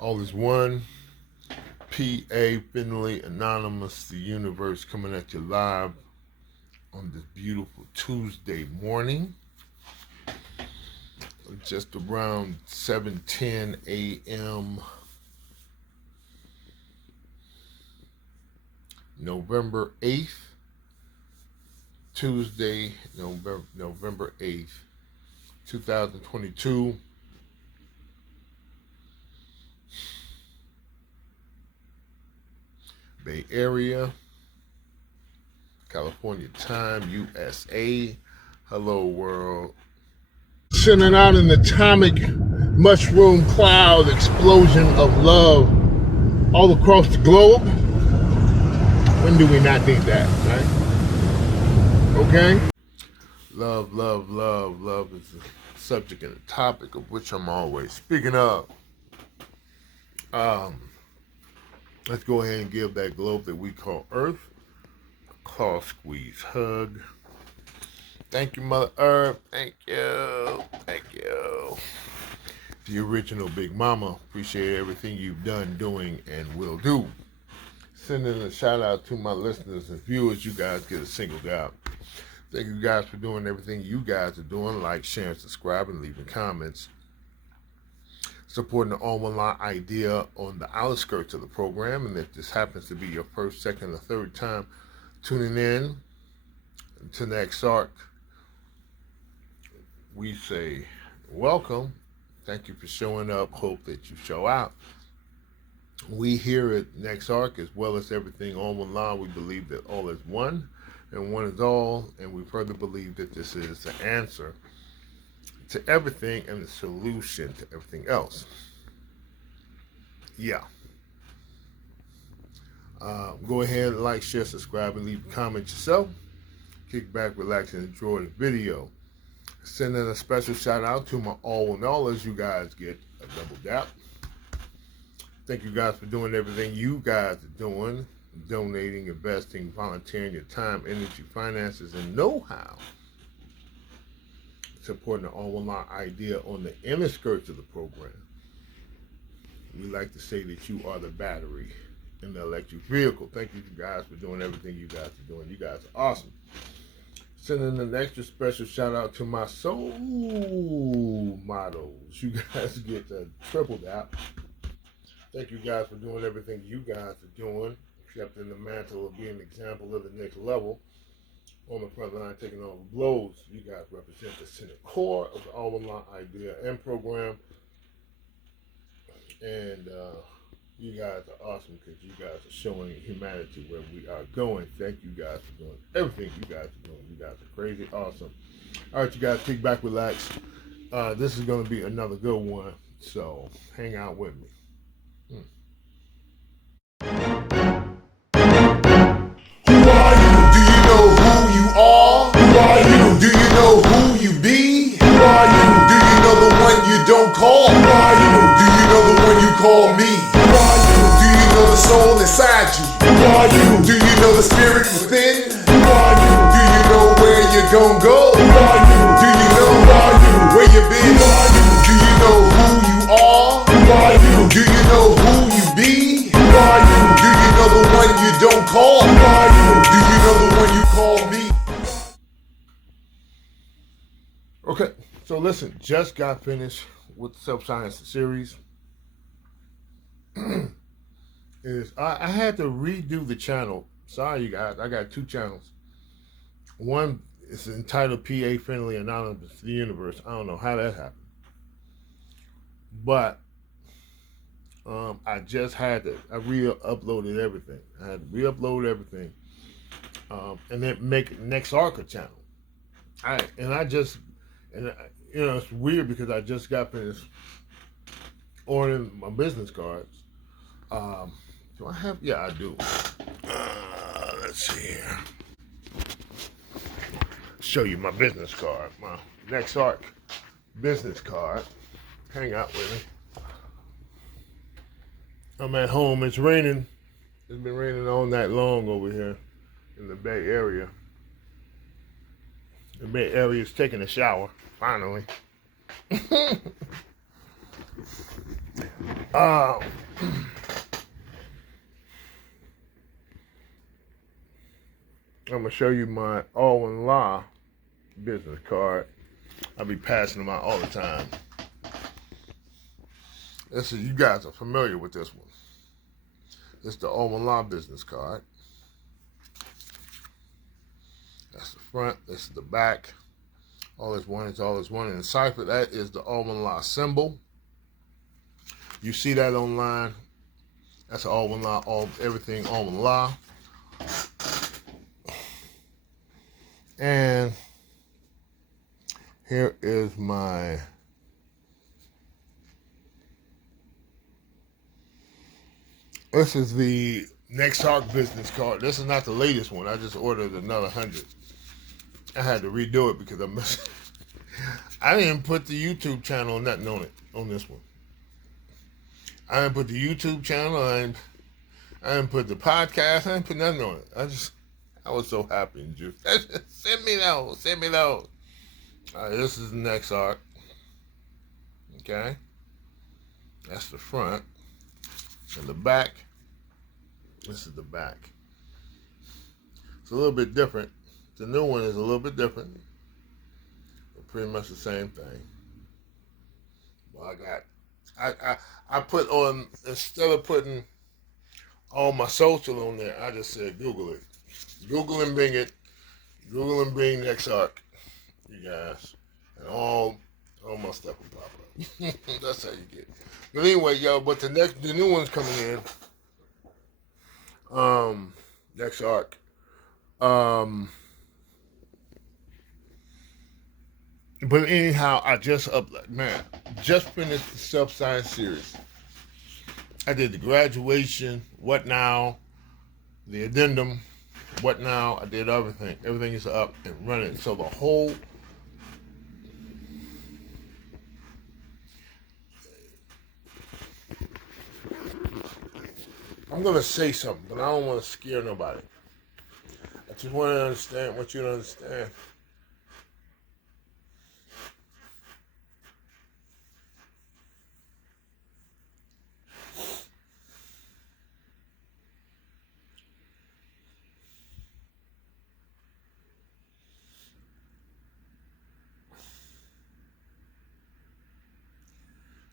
All is one. P.A. Finley, Anonymous, TheUniVerse, coming at you live on this beautiful Tuesday morning. Just around 7:10 a.m. November 8th. Tuesday, November 8th, 2022. Bay Area, California time, USA. Hello, world. Sending out an atomic mushroom cloud explosion of love all across the globe. When do we not need that, right? Okay? Love, love, love, love is the subject and the topic of which I'm always speaking of. Let's go ahead and give that globe that we call Earth a claw squeeze hug. Thank you, Mother Earth. Thank you. Thank you. The original Big Mama. Appreciate everything you've done, doing, and will do. Sending a shout out to my listeners and viewers. You guys get a single out. Thank you guys for doing everything you guys are doing. Like, sharing, subscribing, leaving comments. Supporting the all-one-line idea on the outskirts of the program. And if this happens to be your first, second, or third time tuning in to NexA.R.K, we say welcome. Thank you for showing up. Hope that you show out. We here at NexA.R.K, as well as everything on one line, we believe that all is one and one is all. And we further believe that this is the answer to everything and the solution to everything else. Yeah. Go ahead, like, share, subscribe, and leave a comment yourself. Kick back, relax, and enjoy the video. Sending a special shout out to my all and all as you guys get a double dap. Thank you guys for doing everything you guys are doing. Donating, investing, volunteering your time, energy, finances, and know-how. Supporting the all-one-line idea on the inner skirts of the program. We like to say that you are the battery in the electric vehicle. Thank you guys for doing everything you guys are doing. You guys are awesome. Sending an extra special shout out to my soul models. You guys get a triple dap. Thank you guys for doing everything you guys are doing, accepting the mantle of being an example of the next level. On the front line, taking all the blows. You guys represent the center core of the all-one-line idea and program. And you guys are awesome because you guys are showing humanity where we are going. Thank you guys for doing everything you guys are doing. You guys are crazy awesome. All right, you guys, kick back, relax. This is going to be another good one, so hang out with me. Who are you? Do you know who you are? Who are you? Do you know who you be? Who are you? Do you know the one you don't call? Who are you? Do you know the one you call me? Who are you? Do you know the soul inside you? Who are you? Do you know the spirit within? Who are you? Do you know where you're gonna go? Who are you? Do you know where you've been? Who are you? Do you know who you are? Who are you? Do you know who you be? Who are you? Do you know the one you don't call? Who are you? Do you know the one you call me? Okay, so listen, just got finished with the self-science series. I had to redo the channel. Sorry, you guys. I got two channels. One is entitled P.A. Finley, Anonymous, TheUniVerse. I don't know how that happened. But I just had to. I re-uploaded everything. I had to re-upload everything. And then make NexA.R.K channel. It's weird because I just got finished ordering my business cards. Do I have? Yeah, I do. Let's see here. Show you my business card, my NexA.R.K business card. Hang out with me. I'm at home. It's raining. It's been raining all night long over here in the Bay Area. The Bay Area is taking a shower, finally. I'm going to show you my all-in-law business card. I'll be passing them out all the time. This is, you guys are familiar with this one. It's the all-in-law business card. That's the front. This is the back. All is one is all is one. And the cipher, that is the all-in-law symbol. You see that online. That's all-in-law, everything all-in-law. And here is my this is the NexA.R.K business card. This is not the latest one. I just ordered another 100. I had to redo it because I didn't put the YouTube channel or nothing on it, on this one. I didn't put the YouTube channel, I didn't put the podcast, I didn't put nothing on it. I was so happy and juiced. Send me those. All right, this is the NexA.R.K. Okay. That's the front. And the back, this is the back. It's a little bit different. The new one is a little bit different. But pretty much the same thing. Well, I put on, instead of putting all my social on there, I just said Google it. Google and Bing it. Google and Bing NexA.R.K. You guys. And all my stuff will pop up. That's how you get it. But anyway, yo, but the new one's coming in. NexA.R.K. But anyhow, I just finished the self-science series. I did the graduation, what now, the addendum, what now, I did everything. Everything is up and running. So the whole I'm going to say something, but I don't want to scare nobody. I just want you to understand.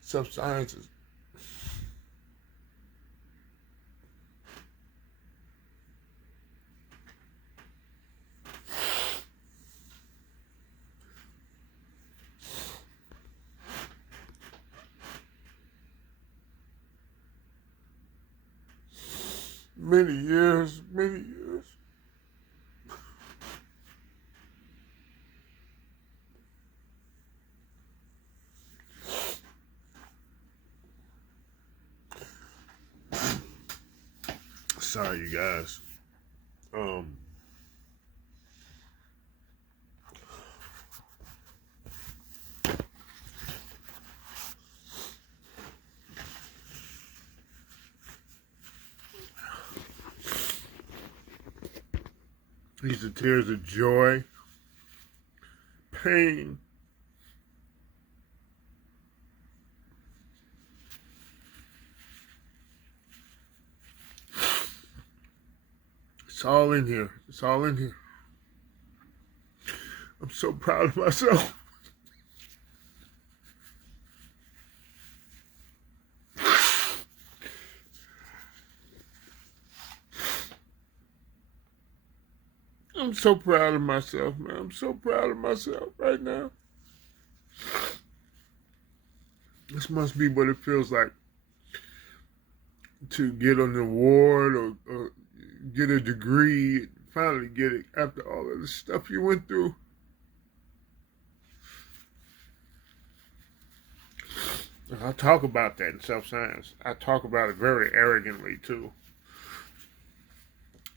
Self-science is many years. Sorry, you guys. These are tears of joy, pain, it's all in here. I'm so proud of myself. I'm so proud of myself, man. I'm so proud of myself right now. This must be what it feels like to get an award or get a degree, finally get it after all of the stuff you went through. And I talk about that in self-science. I talk about it very arrogantly, too.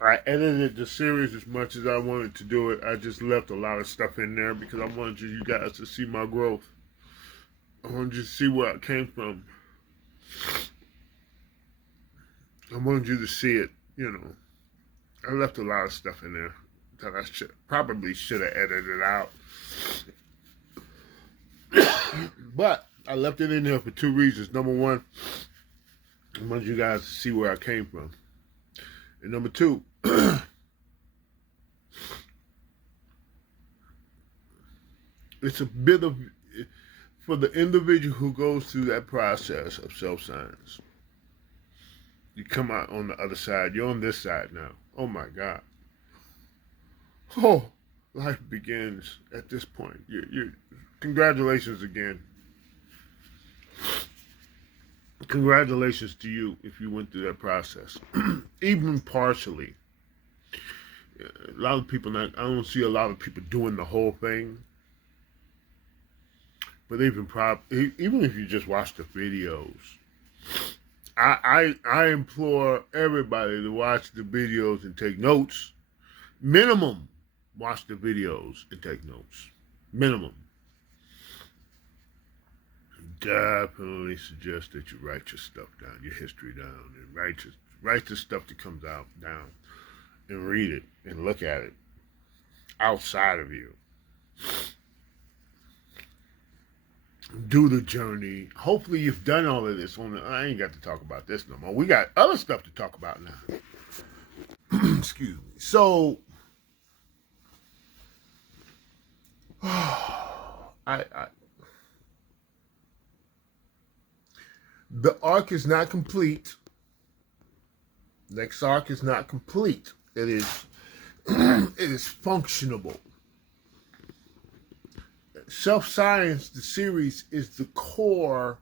I edited the series as much as I wanted to do it. I just left a lot of stuff in there because I wanted you guys to see my growth. I wanted you to see where I came from. I wanted you to see it, you know. I left a lot of stuff in there that I probably should have edited out. But I left it in there for two reasons. Number one, I want you guys to see where I came from. And number two, it's a bit of, for the individual who goes through that process of self-science, you come out on the other side. You're on this side now. Oh my God. Oh, life begins at this point. Congratulations again. Congratulations to you if you went through that process, even partially. A lot of people, I don't see a lot of people doing the whole thing, but even if you just watch the videos, I implore everybody to watch the videos and take notes. Minimum, watch the videos and take notes. Minimum. Definitely suggest that you write your stuff down, your history down, and write the stuff that comes out down, and read it and look at it outside of you. Do the journey. Hopefully you've done all of this. I ain't got to talk about this no more. We got other stuff to talk about now. Excuse me. So, the arc is not complete. NexA.R.K is not complete. It is functionable. Self-Science, the series, is the core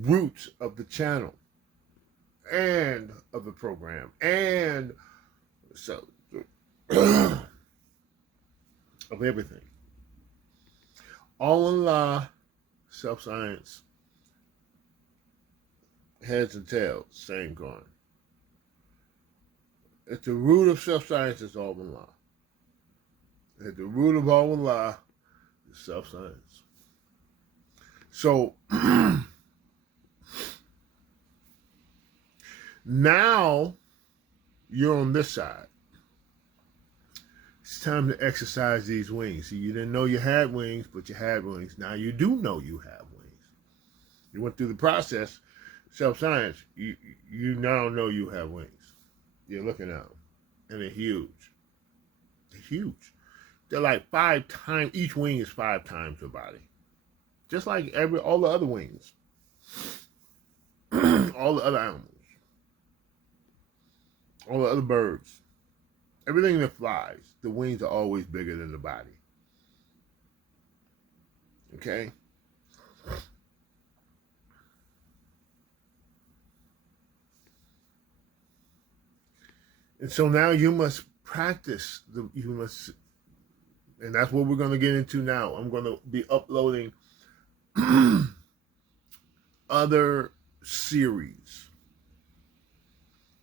root of the channel and of the program, and so of everything. All in law, self-science, heads and tails, same coin. At the root of self-science is all in law. At the root of all Allah is self-science. So now you're on this side. It's time to exercise these wings. See, you didn't know you had wings, but you had wings. Now you do know you have wings. You went through the process, self-science. You now know you have wings. You're looking at them, and they're huge. They're huge. They're like 5 times, each wing is 5 times your body. Just like all the other wings. All the other animals. All the other birds. Everything that flies, the wings are always bigger than the body. Okay? And so now you must practice, and that's what we're going to get into now. I'm going to be uploading other series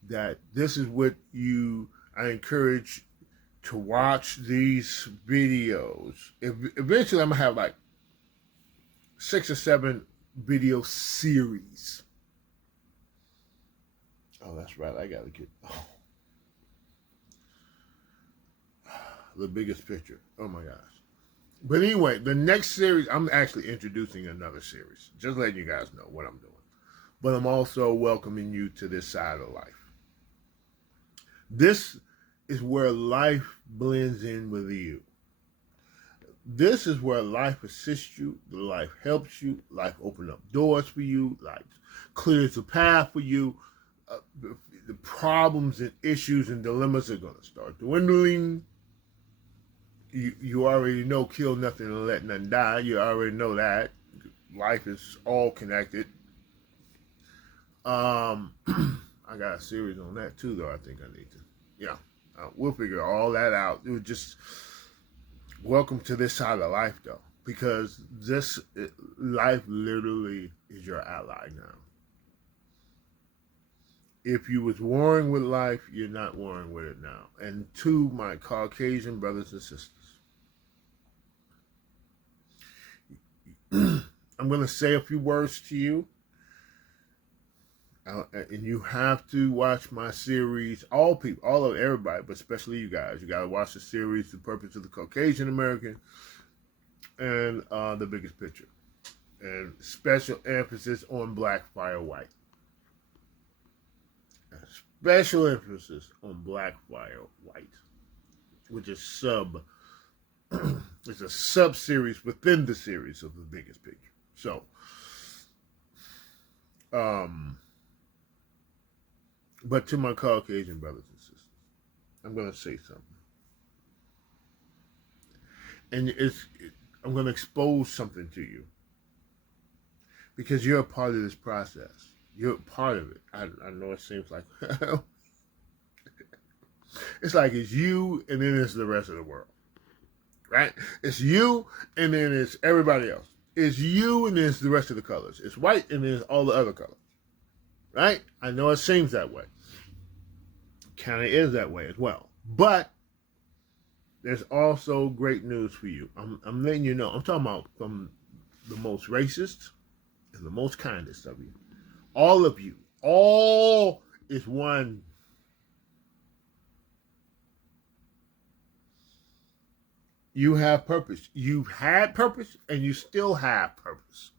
that this is what I encourage to watch these videos. Eventually I'm going to have like 6 or 7 video series. Oh, that's right. I got to get... the biggest picture. Oh my gosh. But anyway, the next series, I'm actually introducing another series. Just letting you guys know what I'm doing. But I'm also welcoming you to this side of life. This is where life blends in with you. This is where life assists you, life helps you, life opens up doors for you, life clears the path for you. The problems and issues and dilemmas are going to start dwindling. You already know kill nothing and let nothing die. You already know that. Life is all connected. I got a series on that too, though. I think I need to. Yeah. We'll figure all that out. It was just welcome to this side of life, though. Because life literally is your ally now. If you was warring with life, you're not warring with it now. And to my Caucasian brothers and sisters, I'm going to say a few words to you. And you have to watch my series. All people, everybody, but especially you guys. You got to watch the series, The Purpose of the Caucasian American, and The Biggest Picture. and special emphasis on black fire white. A special emphasis on black fire white, which is it's a sub series within the series of the biggest picture. So, but to my Caucasian brothers and sisters, I'm going to say something. And I'm going to expose something to you. Because you're a part of this process. You're a part of it. I know it seems like, it's like it's you and then it's the rest of the world. Right? It's you and then it's everybody else. It's you and then it's the rest of the colors. It's white and then it's all the other colors. Right? I know it seems that way. Kind of is that way as well. But there's also great news for you. I'm letting you know. I'm talking about from the most racist and the most kindest of you. All of you. All is one. You have purpose. You've had purpose and you still have purpose.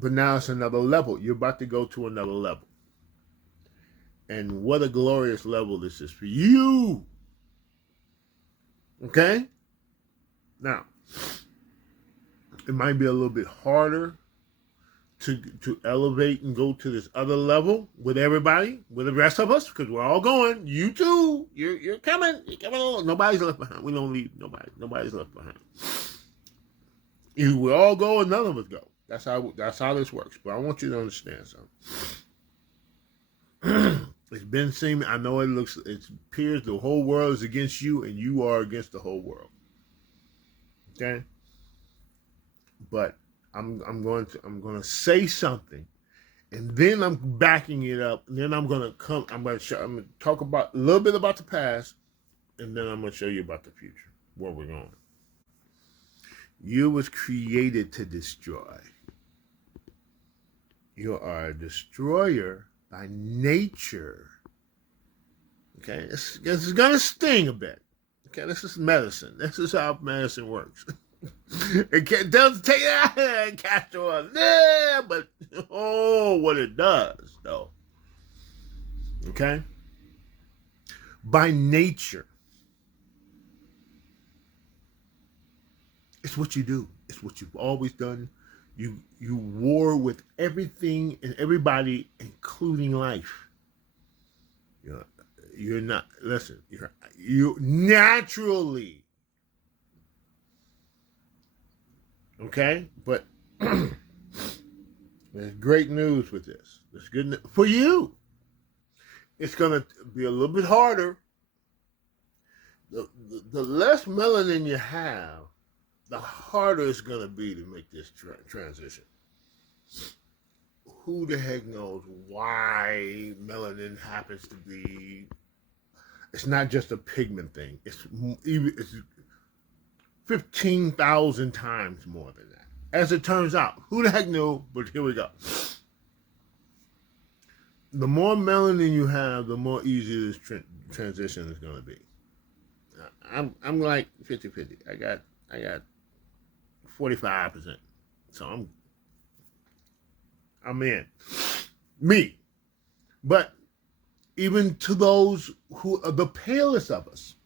But now it's another level. You're about to go to another level. And what a glorious level this is for you. Okay? Now, it might be a little bit harder to elevate and go to this other level with everybody, with the rest of us, because we're all going. You too. You're coming. You're coming along. Nobody's left behind. We don't leave nobody. Nobody's left behind. We all go and none of us go. That's how this works. But I want you to understand something. It's been seen. I know it appears the whole world is against you, and you are against the whole world. Okay, but I'm going to say something, and then I'm backing it up, and then I'm going to talk about a little bit about the past, and then I'm going to show you about the future, where we're going. You was created to destroy. You are a destroyer by nature. Okay, this is gonna sting a bit. Okay, this is medicine. This is how medicine works. It doesn't take castor oil, but what it does, though. Okay, by nature, it's what you do. It's what you've always done. You war with everything and everybody, including life. You're not. Listen. You naturally. Okay, but there's great news with this. There's good news for you. It's gonna be a little bit harder. The less melanin you have, the harder it's going to be to make this transition. Who the heck knows why melanin happens to be? It's not just a pigment thing. It's 15,000 times more than that. As it turns out, who the heck knew? But here we go. The more melanin you have, the more easier this transition is going to be. I'm like 50-50. I got 45%. So I'm in. Me. But even to those who are the palest of us,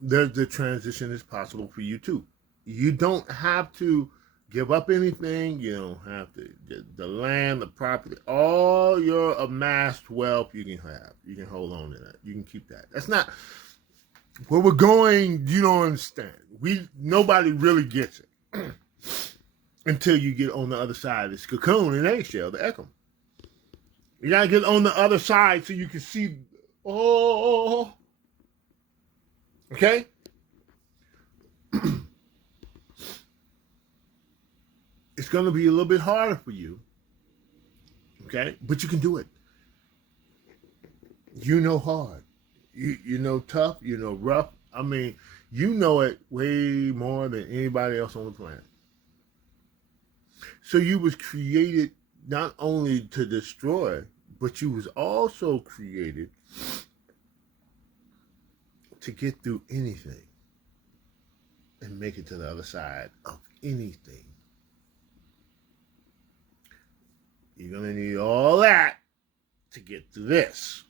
the transition is possible for you too. You don't have to give up anything. You don't have to. The land, the property, all your amassed wealth you can have. You can hold on to that. You can keep that. That's not where we're going. You don't understand. Nobody really gets it until you get on the other side of this cocoon and eggshell, the echem. You gotta get on the other side so you can see. Oh, okay. It's going to be a little bit harder for you, okay? But you can do it. You know hard. You know tough. You know rough. I mean, you know it way more than anybody else on the planet. So you was created not only to destroy, but you was also created to get through anything. and make it to the other side of anything. You're going to need all that to get to this.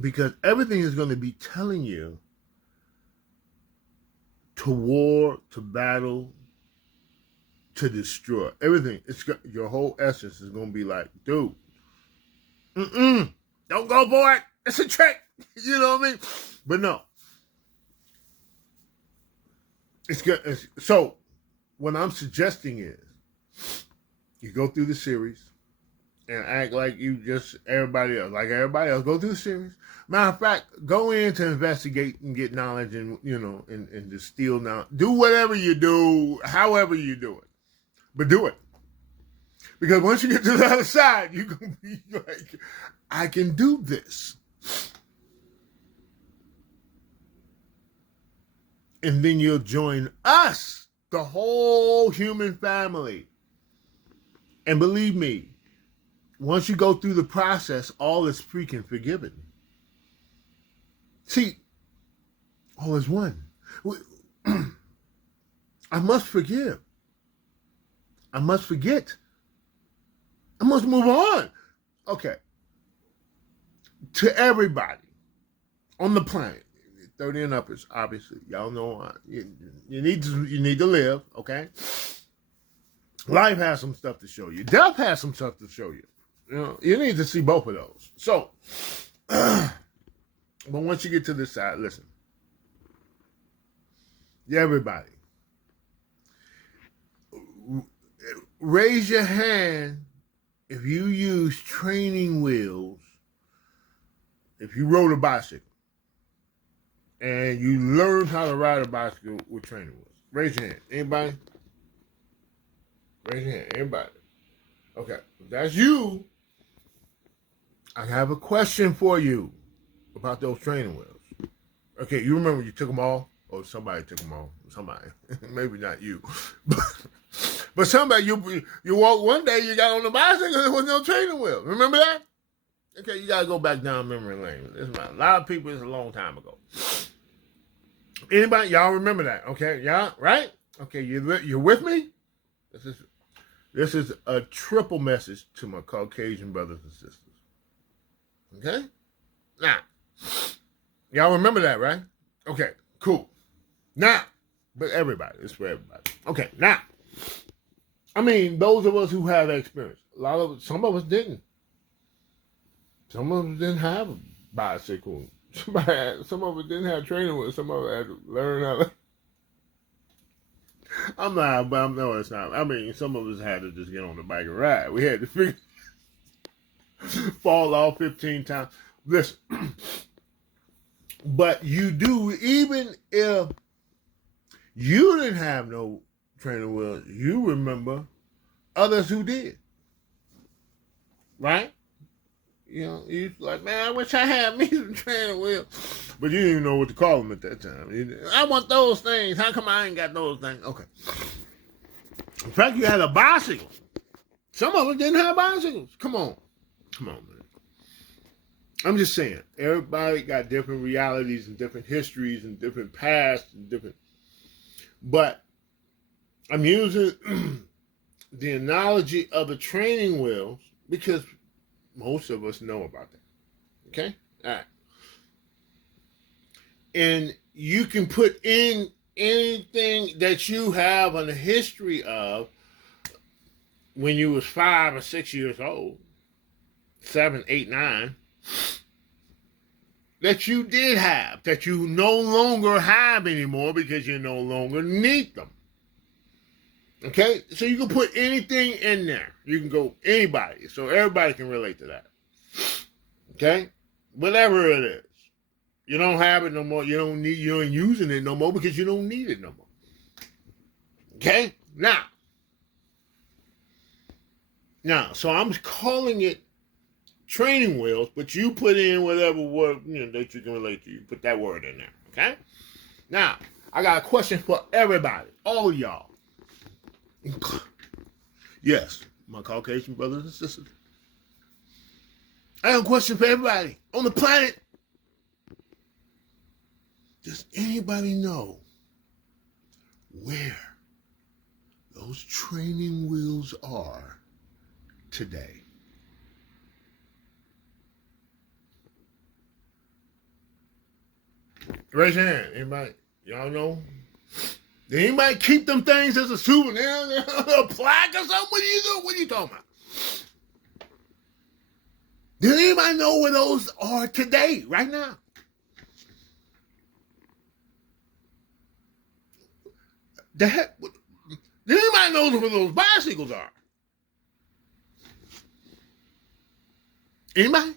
Because everything is going to be telling you to war, to battle, to destroy. Everything. Your whole essence is going to be like, dude, don't go for it. It's a trick. You know what I mean? But no. It's good. So what I'm suggesting is you go through the series and act like you just everybody else. Like everybody else. Go through the series. Matter of fact, go in to investigate and get knowledge and, and just steal now. Do whatever you do, however you do it. But do it. Because once you get to the other side, you're going to be like, I can do this. And then you'll join us, the whole human family. And believe me, once you go through the process, all is freaking forgiven. See, all is one. I must forgive. I must forget. I must move on. Okay. To everybody on the planet, 30 and uppers, obviously, y'all know you need to live. Okay. Life has some stuff to show you. Death has some stuff to show you. You need to see both of those. So, but once you get to this side, listen. Yeah, everybody. Raise your hand if you use training wheels, if you rode a bicycle, and you learned how to ride a bicycle with training wheels. Raise your hand. Anybody? Raise your hand. Anybody? Okay. If that's you, I have a question for you about those training wheels. Okay, you remember you took them all? Or somebody took them all. Somebody. Maybe not you. But somebody, you walk one day, you got on the bicycle, there was no training wheel. Remember that? Okay, you got to go back down memory lane. A lot of people, it's a long time ago. Anybody, y'all remember that? Okay, y'all, right? Okay, you're with me? This is a triple message to my Caucasian brothers and sisters. Okay? Now, y'all remember that, right? Okay, cool. Now, but everybody, it's for everybody. Okay, now, I mean, those of us who have experience, some of us didn't. Some of us didn't have a bicycle. Some of us didn't have training with. Some of us had to learn how to. No, it's not. I mean, some of us had to just get on the bike and ride. We had to fall off 15 times. Listen, but you do, even if you didn't have no training wheels, you remember others who did. Right? You like, man, I wish I had me some training wheels. But you didn't even know what to call them at that time. I want those things. How come I ain't got those things? Okay. In fact, you had a bicycle. Some of us didn't have bicycles. Come on, man. I'm just saying, everybody got different realities and different histories and different pasts and different. But I'm using the analogy of the training wheels because most of us know about that. Okay? All right. And you can put in anything that you have on the history of when you was 5 or 6 years old, 7, 8, 9, that you did have, that you no longer have anymore because you no longer need them. Okay? So you can put anything in there. You can go anybody. So everybody can relate to that. Okay? Whatever it is. You don't have it no more. You ain't using it no more because you don't need it no more. Okay? Now, so I'm calling it training wheels, but you put in whatever word that you can relate to. You put that word in there. Okay? Now, I got a question for everybody. All of y'all. Yes, my Caucasian brothers and sisters. I have a question for everybody on the planet. Does anybody know where those training wheels are today. Raise your hand. Anybody? Y'all know? Did anybody keep them things as a souvenir? A plaque or something? What are you doing? What are you talking about? Did anybody know where those are today, right now? The heck? Did anybody know where those bicycles are? Anybody?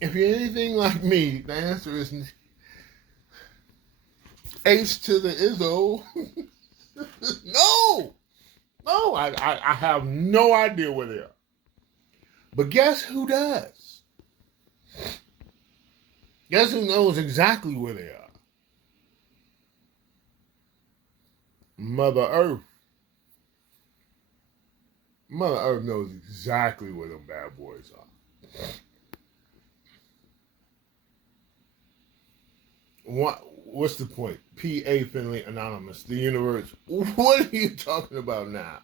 If you're anything like me, the answer is H to the Izzo. No, I have no idea where they are. But guess who does? Guess who knows exactly where they are? Mother Earth. Mother Earth knows exactly where them bad boys are. What's the point? P.A. Finley, Anonymous, TheUniVerse. What are you talking about now?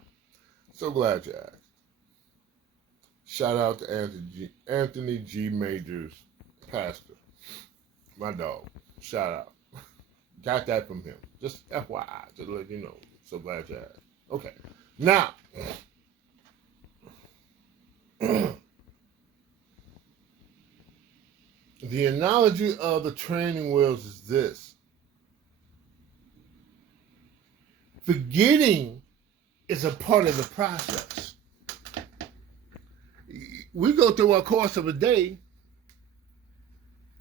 So glad you asked. Shout out to Anthony G. Majors, pastor. My dog. Shout out. Got that from him. Just FYI, just to let you know. So glad you asked. Okay. Now, the analogy of the training wheels is this. Forgetting is a part of the process. We go through our course of a day,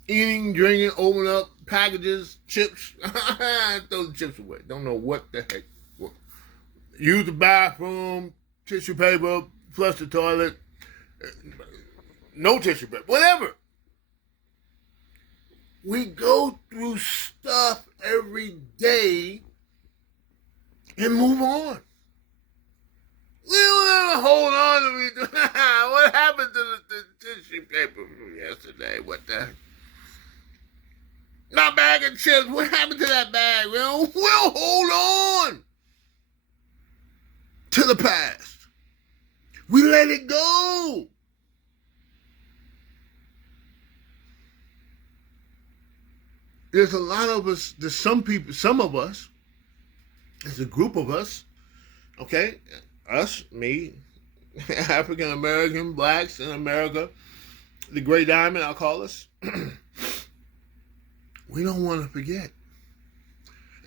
eating, drinking, opening up packages, chips. Throw the chips away. Don't know what the heck. Use the bathroom, tissue paper, flush the toilet, no tissue paper, whatever. We go through stuff every day and move on. We don't ever hold on to me. What happened to the tissue paper from yesterday? What the heck? My bag of chips. What happened to that bag? We'll hold on to the past. We let it go. There's a lot of us, there's some people, some of us, there's a group of us, okay? Us, me, African American, blacks in America, the Gray Diamond, I'll call us. We don't want to forget.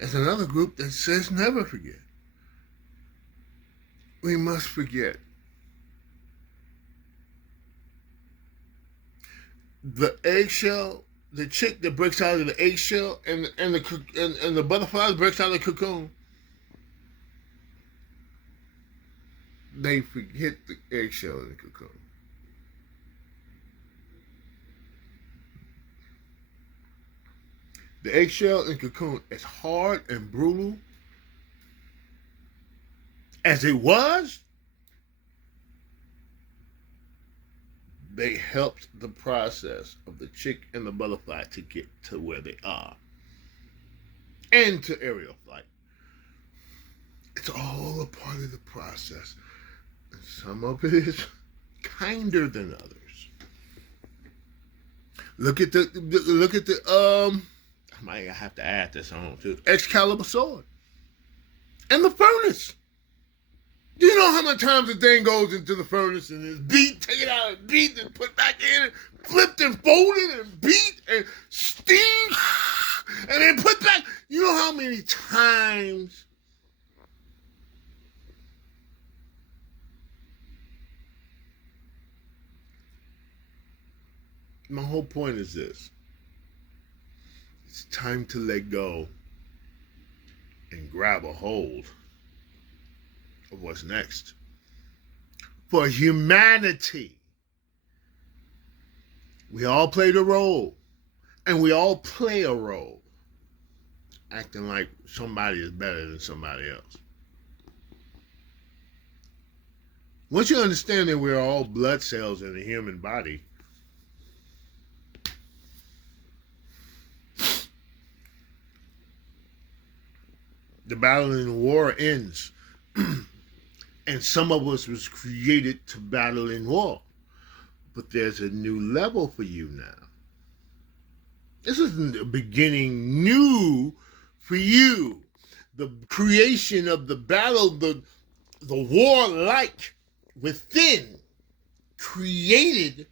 There's another group that says never forget. We must forget. The eggshell, the chick that breaks out of the eggshell and the butterfly that breaks out of the cocoon, they forget the eggshell in the cocoon. The eggshell and cocoon, as hard and brutal as it was, they helped the process of the chick and the butterfly to get to where they are. And to aerial flight. It's all a part of the process. And some of it is kinder than others. Look at the I might have to add this on too. Excalibur sword. And the furnace. Do you know how many times the thing goes into the furnace and is beat, take it out and beat and put back in, and flipped and folded and beat and steamed and then put back? You know how many times my whole point is this. It's time to let go and grab a hold of what's next. For humanity, we all played a role, and we all play a role, acting like somebody is better than somebody else. Once you understand that we're all blood cells in the human body, The battle and the war ends. And some of us was created to battle in war. But there's a new level for you now. This isn't the beginning new for you. The creation of the battle, the war-like within created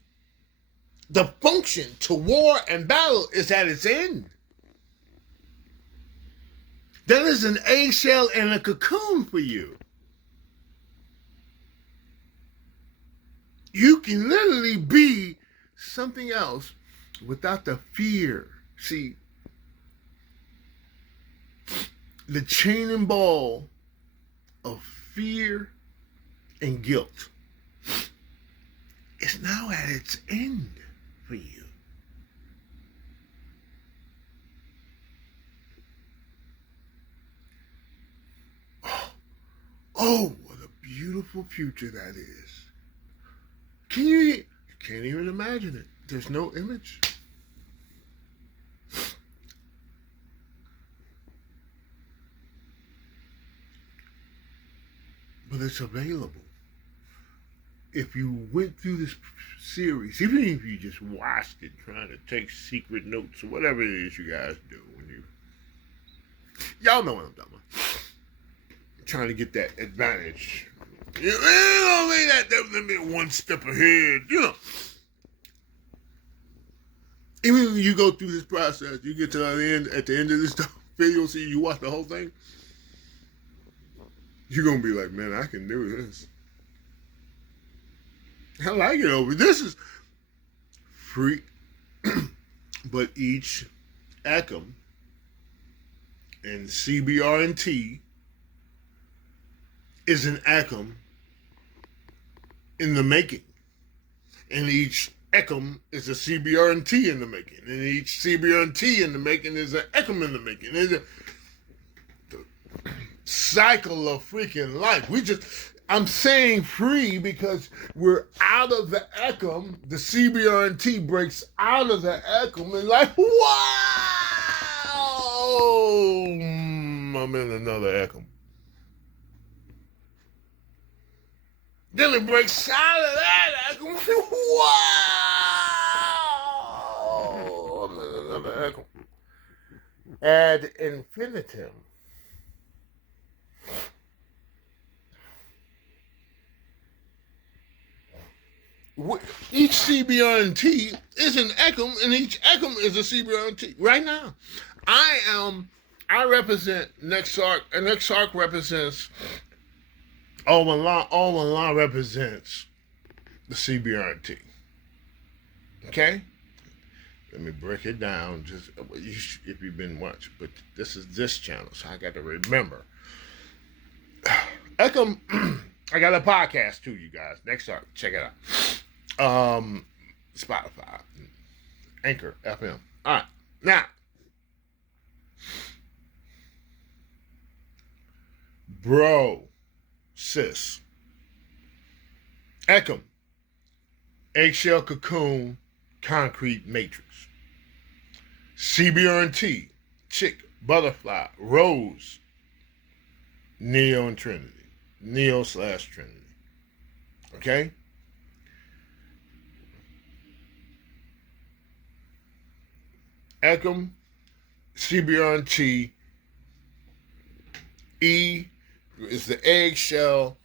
the function to war and battle is at its end. That is an eggshell and a cocoon for you. You can literally be something else without the fear. See, the chain and ball of fear and guilt is now at its end for you. Oh, what a beautiful future that is. You can't even imagine it. There's no image. But it's available. If you went through this series, even if you just watched it, trying to take secret notes or whatever it is you guys do y'all know what I'm talking about. Trying to get that advantage. You know, let me one step ahead. You know, even when you go through this process, you get to the end. At the end of this video, see you watch the whole thing. You're gonna be like, man, I can do this. I like it over. This is free, but each ACM and CBR&T is an ACM in the making, and each ACM is a CBR&T in the making, and each CBR&T in the making is an ACM in the making. It's the cycle of freaking life. I'm saying free because we're out of the ACM. The CBR&T breaks out of the ACM and like, wow, I'm in another ACM. Then it breaks out of that ACM. Wow, I'm in another ACM. Ad infinitum. Each CBR&T is an ACM, and each ACM is a CBR&T. Right now, I represent NexA.R.K, and NexA.R.K represents All represents the CBR&T. Okay? Let me break it down, just if you've been watching. But this is this channel, so I got to remember. ACM, I got a podcast too, you guys. NexA.R.K, check it out. Spotify, Anchor FM. All right, now, bro, sis, ACM, eggshell, cocoon, concrete, matrix. CBR&T, chick, butterfly, rose, Neo and Trinity, Neo/Trinity. Okay. ACM, CBR&T, E is the eggshell,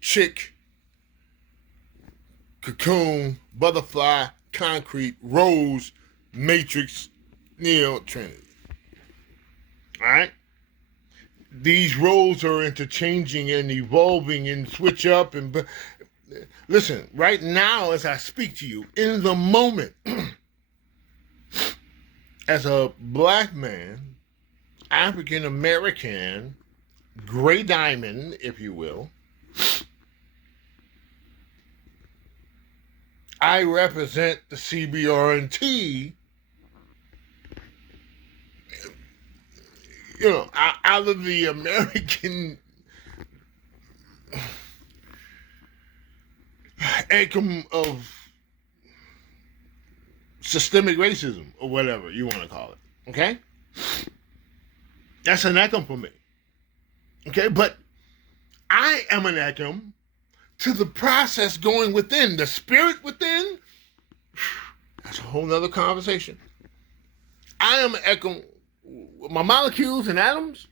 chick, cocoon, butterfly, concrete, rose, matrix, Neo, Trinity. All right? These roles are interchanging and evolving and switch up. And listen, right now as I speak to you, in the moment, as a black man, African American, gray diamond, if you will, I represent the CBR&T, you know, out of the American ACM of systemic racism, or whatever you want to call it. Okay? That's an ACM for me. Okay, but I am an echo to the process going within, the spirit within. That's a whole nother conversation. I am an echo. My molecules and atoms,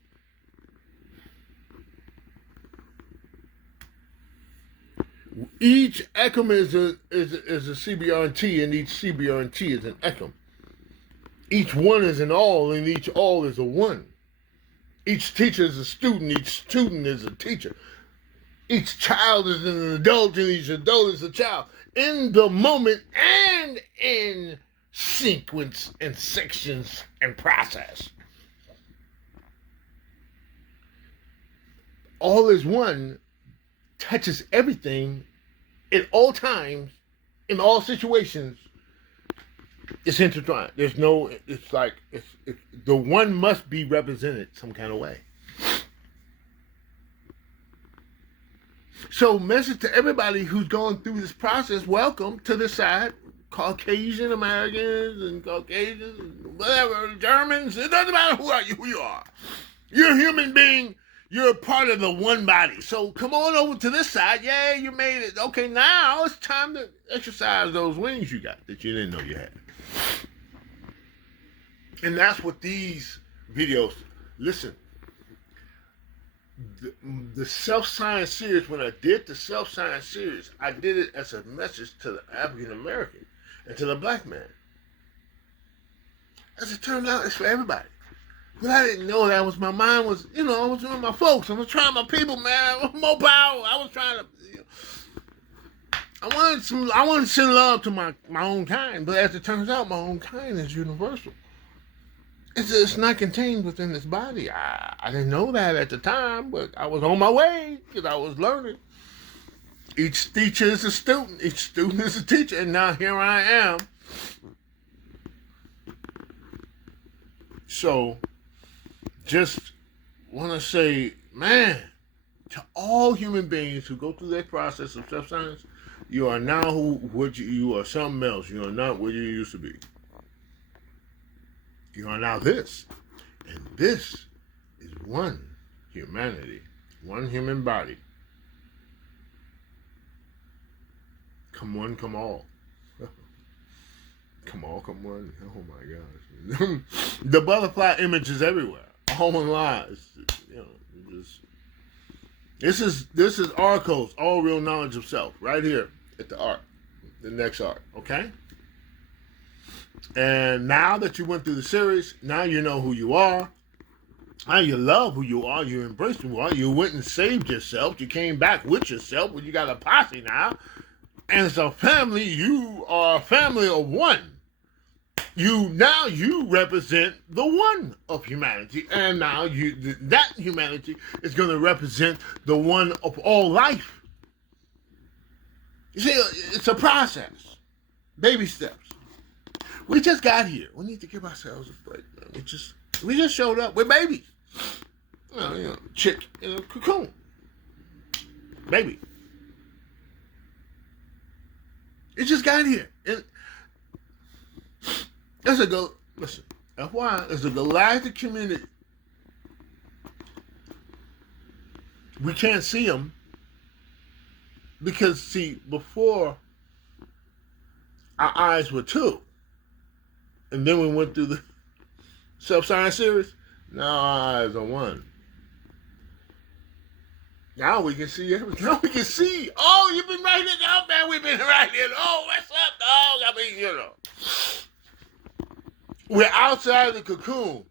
each echo is a CBRT, and each CBRT is an echo. Each one is an all, and each all is a one. Each teacher is a student, each student is a teacher. Each child is an adult, and each adult is a child. In the moment and in sequence and sections and process. All is one touches everything at all times, in all situations. It's intertwined. There's no, it's like, the one must be represented some kind of way. So, message to everybody who's going through this process, welcome to the side. Caucasian Americans and Caucasians, and whatever, Germans, it doesn't matter who you are. You're a human being. You're a part of the one body. So come on over to this side. Yeah, you made it. Okay, now it's time to exercise those wings you got that you didn't know you had. And that's what these videos, listen, the self-science series, when I did the self-science series, I did it as a message to the African American and to the black man. As it turned out, it's for everybody. But I didn't know that was, my mind was, I was with my folks. I was trying my people, man. More power. I was trying to, I wanted to send love to my own kind. But as it turns out, my own kind is universal. It's not contained within this body. I didn't know that at the time, but I was on my way because I was learning. Each teacher is a student. Each student is a teacher. And now here I am. So, just want to say, man, to all human beings who go through that process of self-science, you are now you are something else. You are not what you used to be. You are now this. And this is one humanity, one human body. Come one, come all. Come all, come one. Oh my gosh. The butterfly image is everywhere. All in lies. This is ARKO's all real knowledge of self, right here at the ARK, the NexA.R.K, okay? And now that you went through the series, now you know who you are. Now you love who you are. You embrace who you are. You went and saved yourself. You came back with yourself. Well, you got a posse now. And as a family, you are a family of one. You represent the one of humanity. And now that humanity is going to represent the one of all life. You see, it's a process. Baby steps. We just got here. We need to give ourselves a break, man. We just showed up. We're babies. Chick in a cocoon. Baby. It just got here. And listen, FYI, it's a galactic community. We can't see them because, see, before our eyes were two. And then we went through the self-science series. Now our eyes are one. Now we can see everything. Now we can see. Oh, you've been right here. Oh, man, we've been right here. Oh, what's up, dog? We're outside the cocoon.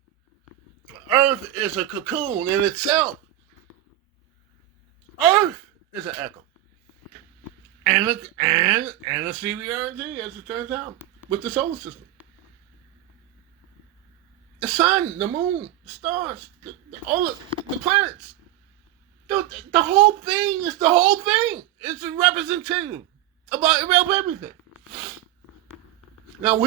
Earth is a cocoon in itself. Earth is an echo. And a CBRT, as it turns out, with the solar system. The sun, the moon, the stars, all the planets. The whole thing is the whole thing. It's a representative about everything. Now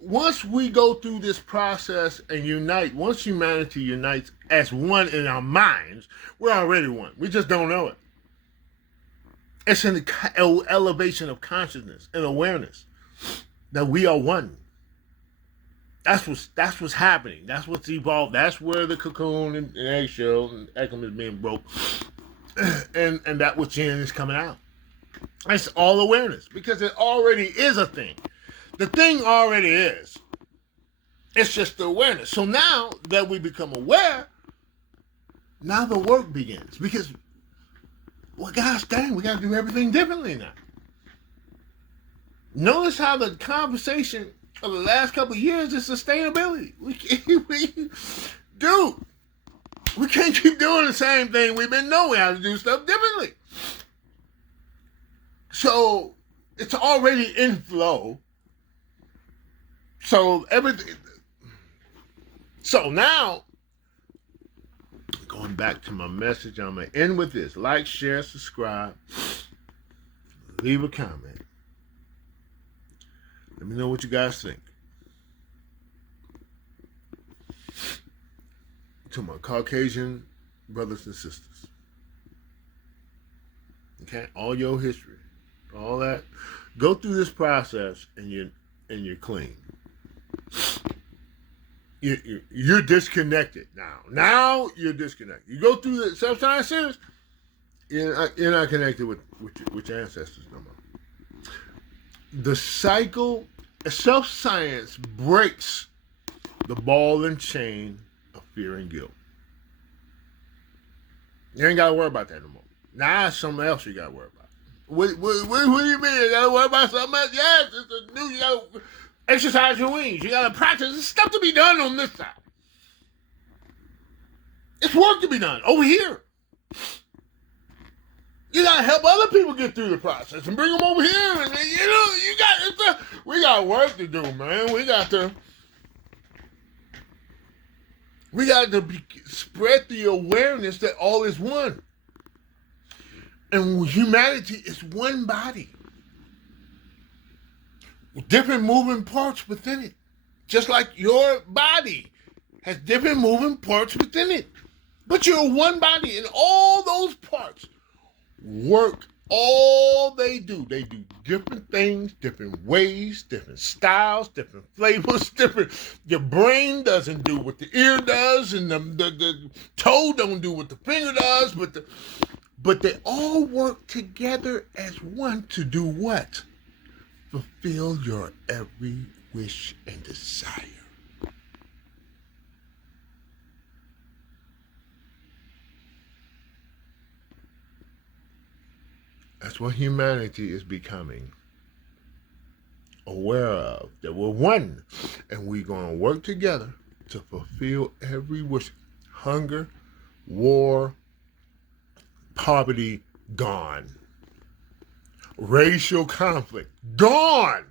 once we go through this process and unite, once humanity unites as one in our minds, we're already one. We just don't know it. It's an elevation of consciousness and awareness that we are one. That's what's happening. That's what's evolved. That's where the cocoon and eggshell and echem is being broke, and that which is coming out. It's all awareness because it already is a thing. The thing already is. It's just the awareness. So now that we become aware, now the work begins because, well, gosh dang, we got to do everything differently now. Notice how the conversation of the last couple of years is sustainability. Dude, we can't keep doing the same thing we've been doing. We have to do stuff differently. So it's already in flow. So everything. So now, going back to my message, I'm gonna end with this: like, share, subscribe, leave a comment. Let me know what you guys think. To my Caucasian brothers and sisters. Okay, all your history, all that. Go through this process and you're clean. You're disconnected now. Now you're disconnected. You go through the self-science series, you're not connected with your ancestors no more. The cycle of self-science breaks the ball and chain of fear and guilt. You ain't got to worry about that no more. Now it's something else you got to worry about. What do you mean? You got to worry about something else? Yes, it's a new. You got to exercise your wings. You got to practice. There's stuff to be done on this side. It's work to be done over here. You gotta help other people get through the process and bring them over here, and we got work to do, man. We got to spread the awareness that all is one, and humanity is one body, with different moving parts within it, just like your body has different moving parts within it, but you're one body, and all those parts work. All they do different things, different ways, different styles, different flavors, different. Your brain doesn't do what the ear does, and the toe don't do what the finger does, but they all work together as one to do what? Fulfill your every wish and desire. That's what humanity is becoming aware of, that we're one, and we're going to work together to fulfill every wish. Hunger, war, poverty, gone. Racial conflict, gone.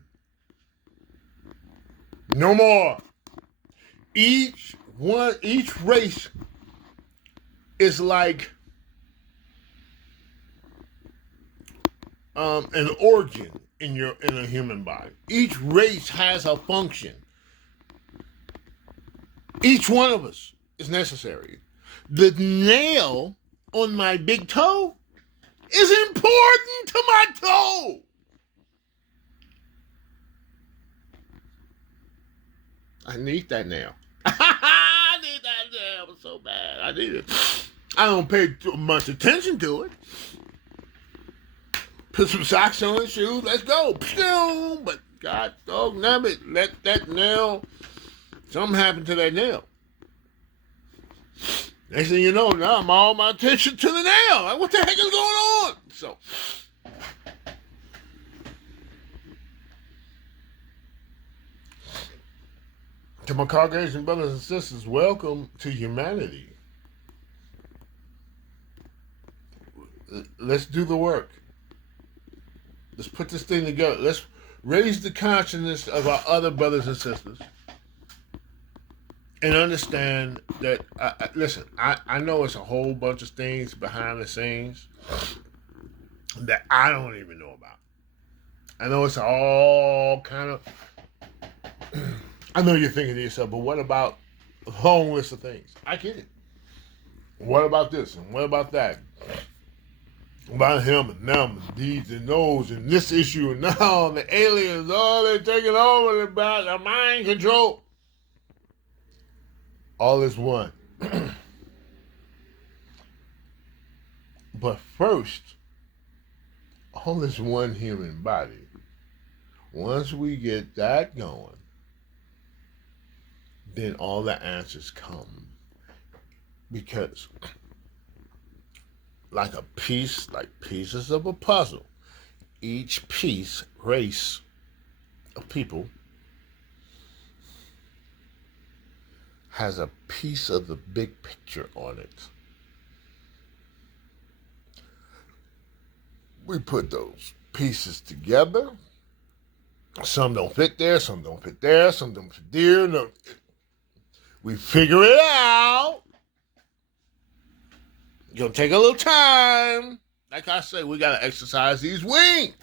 No more. Each race is like an organ in a human body. Each race has a function. Each one of us is necessary. The nail on my big toe is important to my toe. I need that nail. I need that nail so bad. I need it. I don't pay too much attention to it. Put some socks on, shoes, let's go. But God dog nabbit, let that nail, something happened to that nail. Next thing you know, now I'm all my attention to the nail. Like, what the heck is going on? So, to my Caucasian brothers and sisters, welcome to humanity. Let's do the work. Let's put this thing together. Let's raise the consciousness of our other brothers and sisters and understand that, listen, I know it's a whole bunch of things behind the scenes that I don't even know about. I know it's all kind of, I know you're thinking to yourself, but what about a long list of things? I get it. What about this and what about that? About him and them and these and those and this issue and now the aliens, they're taking over about the mind control. All is one. But first, all is one human body. Once we get that going, then all the answers come. Because like pieces of a puzzle, each race of people has a piece of the big picture on it. We put those pieces together. Some don't fit there, some don't fit there, some don't fit there. No. We figure it out. It's gonna take a little time. Like I say, we gotta exercise these wings.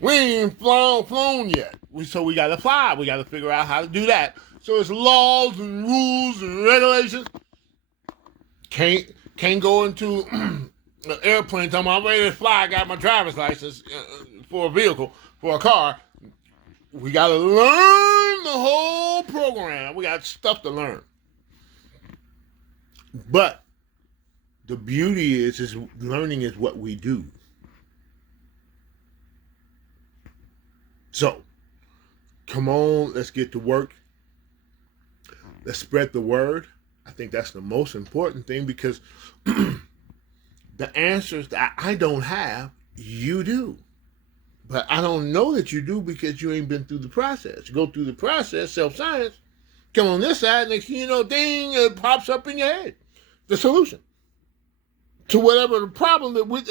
We ain't flown yet. So we gotta fly. We gotta figure out how to do that. So it's laws and rules and regulations. Can't go into an airplane talking about I'm ready to fly. I got my driver's license for a vehicle, for a car. We gotta learn the whole program. We got stuff to learn. But the beauty is learning is what we do. So, come on, let's get to work. Let's spread the word. I think that's the most important thing because the answers that I don't have, you do. But I don't know that you do because you ain't been through the process. You go through the process, self-science, come on this side, next thing you know, ding, it pops up in your head. The solution to whatever the problem that but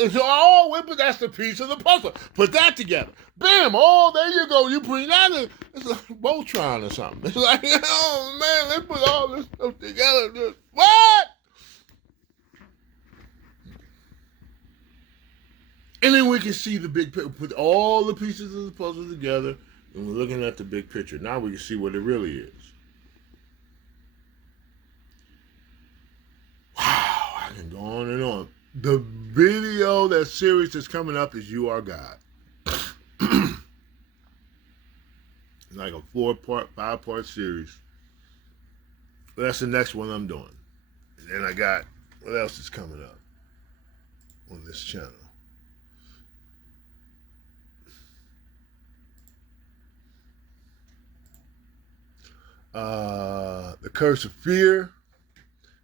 that's the piece of the puzzle. Put that together. Bam! Oh, there you go. You bring that in. It's like Voltron or something. It's like, oh man, let's put all this stuff together. What? And then we can see the big picture. Put all the pieces of the puzzle together, and we're looking at the big picture. Now we can see what it really is. Wow, I can go on and on. The video, that series that's coming up is You Are God. It's like a 4-part, 5-part series. That's the next one I'm doing. And then I got, what else is coming up on this channel? The Curse of Fear,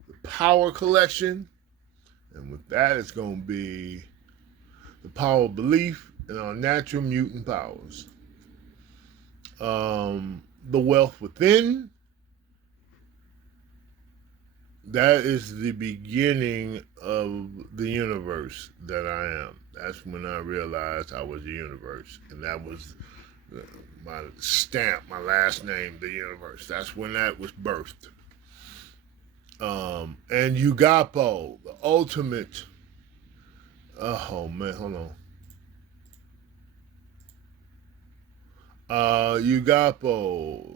the Power Collection, and with that it's going to be the Power of Belief and our Natural Mutant Powers. The Wealth Within, that is the beginning of the universe that I am. That's when I realized I was the universe, and that was my stamp, my last name, the universe. That's when that was birthed. And Ugapo, the ultimate. Oh man, hold on. Ugapo,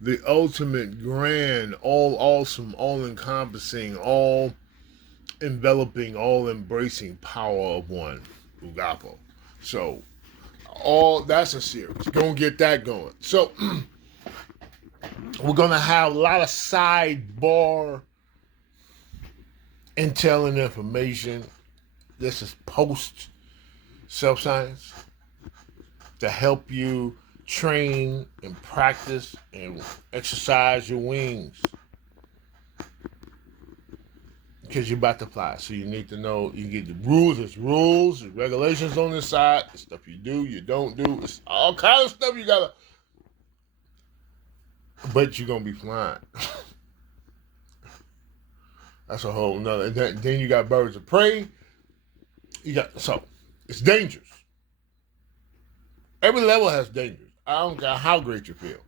the ultimate grand, all awesome, all encompassing, all enveloping, all embracing power of one. Ugapo. So, that's a series. Gonna get that going. So, we're gonna have a lot of sidebar intel and information. This is post self-science to help you train and practice and exercise your wings. Because you're about to fly. So you need to know, you get the rules, there's regulations on this side, the stuff you do, you don't do, it's all kind of stuff you gotta, but you're gonna be flying. That's a whole nother, and then you got birds of prey, so, it's dangerous. Every level has dangers. I don't care how great you feel.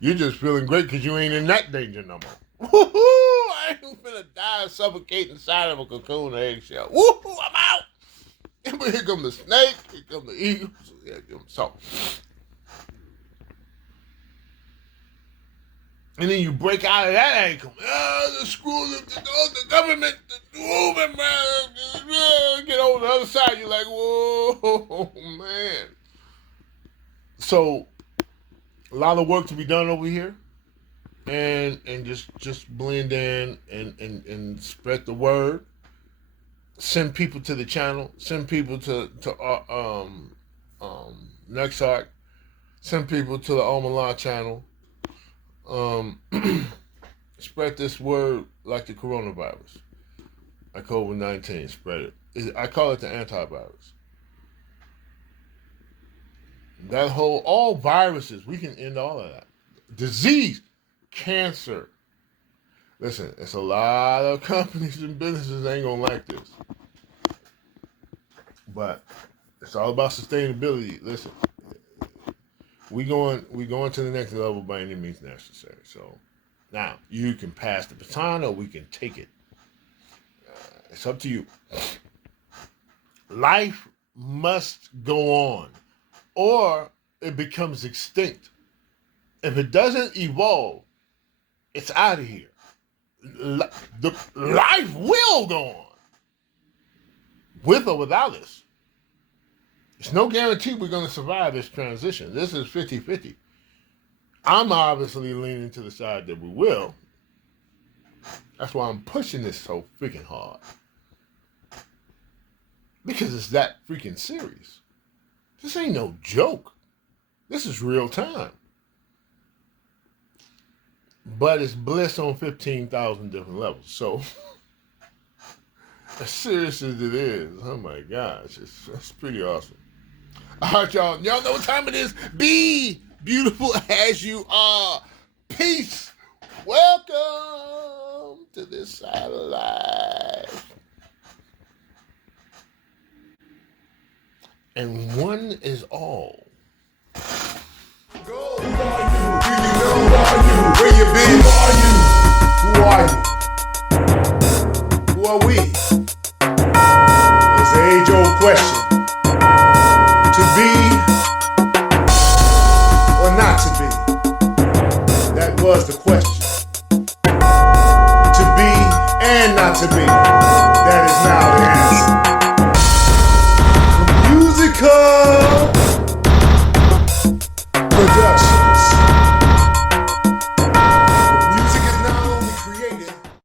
You're just feeling great because you ain't in that danger no more. Woohoo! I ain't finna die and suffocate inside of a cocoon or eggshell. Woohoo! I'm out! But here come the snake, here come the eagle. So, and then you break out of that ankle. The school, the government, the movement, man. Get over the other side. You're like, whoa, man. So, a lot of work to be done over here, and just blend in and spread the word. Send people to the channel. Send people to NexA.R.K. Send people to the ANOLOGY channel. Spread this word like the coronavirus, like COVID-19. Spread it. I call it the antivirus. That whole, all viruses, we can end all of that. Disease, cancer. Listen, it's a lot of companies and businesses ain't gonna like this. But it's all about sustainability. Listen, we going to the next level by any means necessary. So now you can pass the baton or we can take it. It's up to you. Life must go on, or it becomes extinct. If it doesn't evolve, it's out of here. The life will go on, with or without us. There's no guarantee we're going to survive this transition. This is 50-50. I'm obviously leaning to the side that we will. That's why I'm pushing this so freaking hard. Because it's that freaking serious. This ain't no joke. This is real time. But it's bliss on 15,000 different levels. So, as serious as it is, oh my gosh, it's pretty awesome. All right, y'all. Y'all know what time it is. Be beautiful as you are. Peace. Welcome to this side of life. And one is all. Go. Who are you? Do you know who are you? Where you been? Who are you? Who are we? It's an age-old question. To be or not to be? That was the question. To be and not to be. That is now the answer.